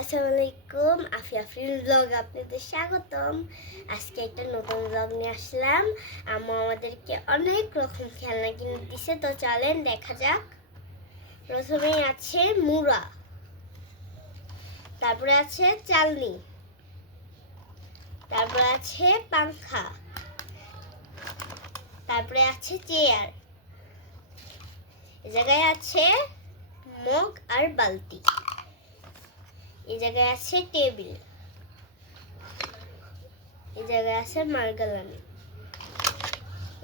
আসসালামু আলাইকুম, আফরিন ব্লগ আপনাদের স্বাগতম। আজকে একটা নতুন ব্লগ নিয়ে আসলাম। আম্মু আমাদেরকে অনেক রকম খেলনা কিনে দিছে, তো চলেন দেখা যাক। প্রথমেই আছে মুড়া, তারপরে আছে চালনি, তারপরে আছে পাংখা, তারপরে আছে চেয়ার, এই জায়গায় আছে মগ আর বালতি, এই জায়গায় আছে টেবিল, এই জায়গায় আছে মার্গালানি,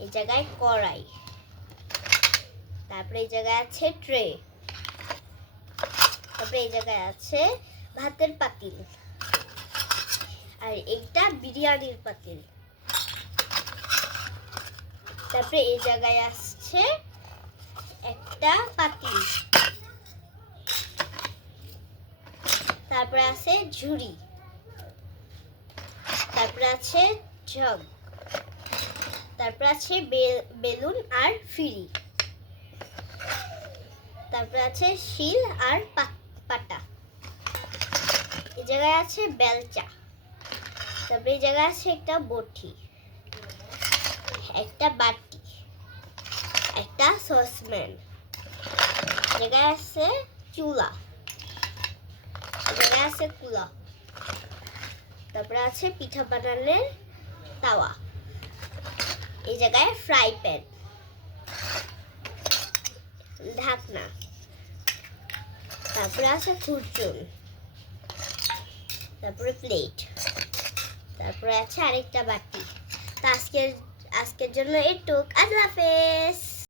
এই জায়গায় কড়াই, তারপরে এই জায়গায় আছে ট্রে, তারপরে এই জায়গায় আছে ভাতের পাতিল, আর এইটা বিরিয়ানির পাতিল। তারপরে এই জায়গায় আসছে একটা পাতিল, তারপরে আছে ঝুড়ি, তারপরে আছে জগ, তারপরে আছে বেলুন আর ফিরি, তারপরে আছে শিল আর পাটা, এই জায়গায় আছে বেলচা, তারপরে এই জায়গায় আছে একটা বটি, একটা বাটি, একটা সসপ্যান, জায়গায় আছে চুলা, জায়গায় আছে কুলা, তারপরে আছে পিঠা বানানোর তাওয়া, এই জায়গায় ফ্রাই প্যান, ঢাকনা, তারপরে আছে খুরচুন, তারপরে প্লেট, তারপরে আছে আরেকটা বাটি। তো আজকের জন্য এটুক। আল্লাহ হাফেজ।